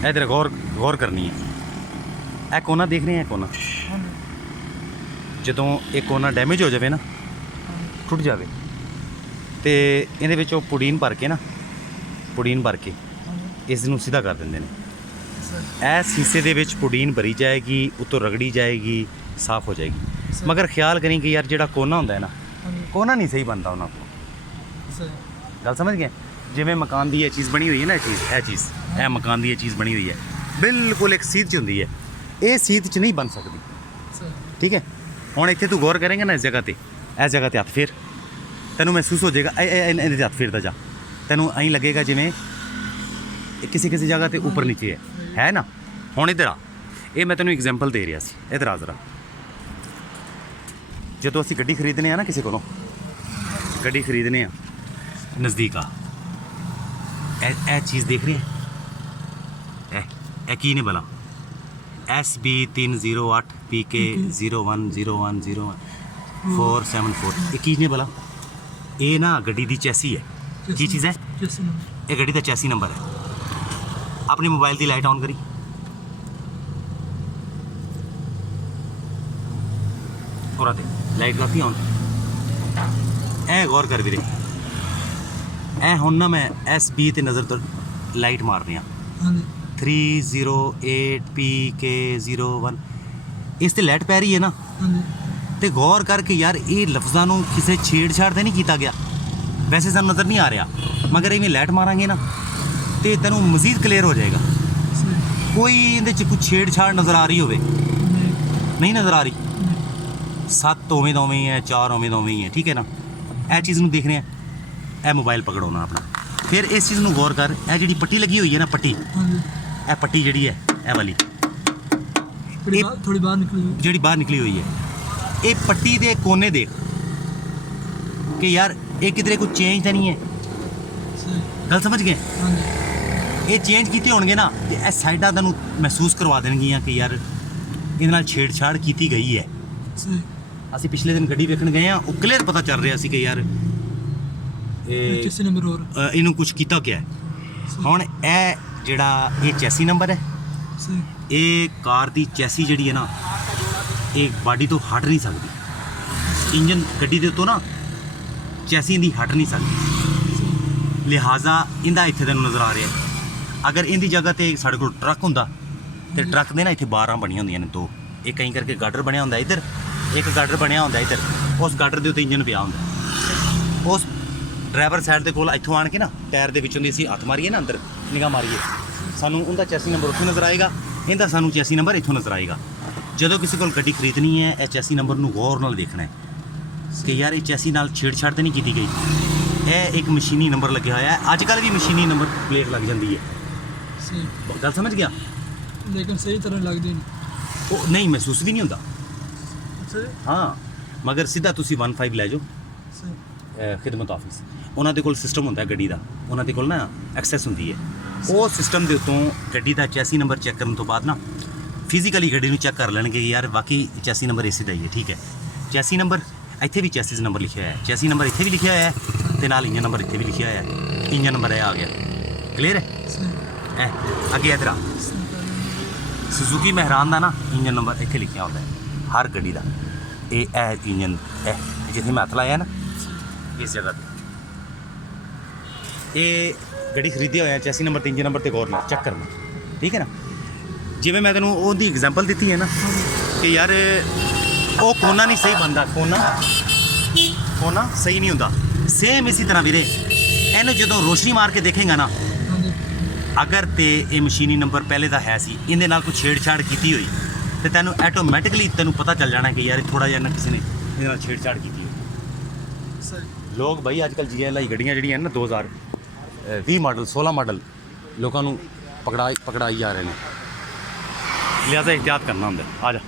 इधर गौर गौर करनी है। ਇਹ ਕੋਨਾ देख रहे हैं कोना ਜਦੋਂ ਇਹ ਕੋਨਾ डैमेज हो जाए ना टुट जाए तो ये पुड़ीन भर के ना पुड़ीन भर के इस सीधा कर देंगे ने। ਇਹ शीशे ਦੇ ਵਿੱਚ पुड़ीन भरी जाएगी उतों रगड़ी जाएगी साफ हो जाएगी। मगर ख्याल करें कि यार जो कोना होंदा है ना कोना नहीं सही बनता उन्होंने गल समझ गए। जिमें मकान की यह चीज़ बनी हुई है ना यह चीज़ है मकान की यह चीज़ बनी हुई है बिल्कुल एक सीध च होंदी है ये सीध च नहीं बन सकती। ठीक है हुण इत्थे तू गौर करेंगे ना इस जगह ते हथ फेर तेनों महसूस हो जाएगा इहदे हथ फेरदा जा तेनों ऐं लगेगा जिमें किसी किसी जगह ते ऊपर नीचे है ना। हुण इधर आ ये मैं तेनों एग्जाम्पल दे रहा सी इधर आ जरा जो असीं गड्डी खरीदने ना किसी कोलों गड्डी खरीदने नज़दीक आ ए चीज़ देख रहे हैं ए की ने भला SB 308 PK 010101474 ये की ने भला ये ना गड्डी दी चैसी है की चीज़ है ये गड्डी का चैसी नंबर है। अपनी मोबाइल की लाइट ऑन करी और आते लाइट काफ़ी ऑन ए गौर कर भी ए हुण ना मैं SB ते नज़र तो लाइट मार रहा 308 PK 01 इस ते लाइट पै रही है ना तो गौर करके यार ये लफ्ज़ों किसी छेड़छाड़ तो नहीं किया गया वैसे सानू नज़र नहीं आ रहा मगर इवें लाइट मारांगे ना तो तेनों मज़ीद क्लियर हो जाएगा कोई इहदे च कुछ छेड़छाड़ नज़र आ रही होवे नहीं नज़र आ रही 7 उवें दा उवें ही है 4 उवें दा उवें ही है। ठीक है ना यह चीज़ नूं देख रहे हैं ए मोबाइल पकड़ो ना अपना फिर इस चीज़ नूं गौर कर ए जिहड़ी पट्टी लगी हुई है ना पट्टी ए पट्टी जिहड़ी है ए वाली थोड़ी बाहर निकली जिहड़ी बाहर निकली हुई है ये पट्टी दे कोने देख कि यार ये किधरे कुछ चेंज तो नहीं है गल समझ गए ये चेंज किए होंगे ना तो यह साइडा तैनूं महसूस करवा देणगियां कि यार इहदे नाल छेड़छाड़ की गई है। असीं पिछले दिन गड्डी वेखण गए वो क्लियर पता चल रहा सी कि यार इनू कुछ किया क्या है। हुण ए जिहड़ा ये चैसी नंबर है ये कार की चैसी जिहड़ी है ना ये बाडी तो हट नहीं सकती इंजन गड्डी दे उत्तों ना चैसी इहदी हट नहीं सकती लिहाजा इंदा इत्थे तैनूं नज़र आ रहा है। अगर इहदी जगह ते साडे कोल ट्रक हुंदा ते ट्रक दे ना इत्थे बारां बणियां हुंदियां ने दो एक कहीं करके गाडर बनया हुंदा इधर एक गाडर बनया हुंदा इधर उस गाडर दे उत्ते इंजन पिया हुंदा उस ड्राइवर साइड के कोल इत्थों आण के ना टायर दे विचों दी असीं हत्थ मारीए ना अंदर निगाह मारीए सानूं उनका चैसी नंबर उत्थों नज़र आएगा इहदा सानूं चैसी नंबर इत्थों नज़र आएगा। जदों किसी कोल गड्डी खरीदनी है यह चैसी नंबर नूं गौर नाल देखना है कि यार ये चैसी नाल छेड़छाड़ तो नहीं की गई। यह एक मशीनी नंबर लगे हुआ है अजकल भी मशीनी नंबर प्लेट लग जाती है गल समझ गया लेकिन सही तरह लगती नहीं महसूस भी नहीं होता। हाँ मगर सीधा तुसी 15 लै जाओ खिदमत ऑफिस उन्होंने कोल सिस्टम होंदा है गड्डी का उन्होंने कोल ना एक्सैस होंदी है वो सिस्टम के उत्तों गड्डी का चैसी नंबर चैक करने तो बाद ना फिजिकली गड्डी चैक कर लेंगे कि यार वाकई चैसी नंबर इसी का ही है। ठीक है चैसी नंबर इत्थे भी चैसी नंबर लिखा हुआ है चैसी नंबर इत्थे भी लिखा हुआ है तो नाल इंजन नंबर इत्थे भी लिखा हुआ है इंजन नंबर है आ गया क्लियर है। अगे इधर आ सुजुकी महरान का ना इंजन नंबर इत्थे लिखा होता है हर गड्डी का ये इंजन जिथे मैं हथ लाया ना इस जगह ये गड्डी खरीदी हुआ चैसी नंबर इंजन नंबर तो गौर चेक करना। ठीक है ना जिवें मैं तेनों ओहदी एग्जाम्पल दी है ना कि यार वो कोना नहीं सही बनता कोना सही नहीं होता सेम इसी तरह वीरे इन्हूं जदों रोशनी मार के देखेगा ना अगर तो ये मशीनी नंबर पहले का है सी इहदे नाल कोई छेड़छाड़ की हुई तो तैनूं ऐटोमैटिकली तैनूं पता चल जाना कि यार थोड़ा जिहा ना किसी ने इहदे नाल छेड़छाड़ की हुई। लोग बई अजकल GLI गड्डियां जिहड़ियां ना 2020 मॉडल 16 मॉडल लोगों को पकड़ाई जा रहे हैं लिहाजा एहतियात करना होंदा। आ जा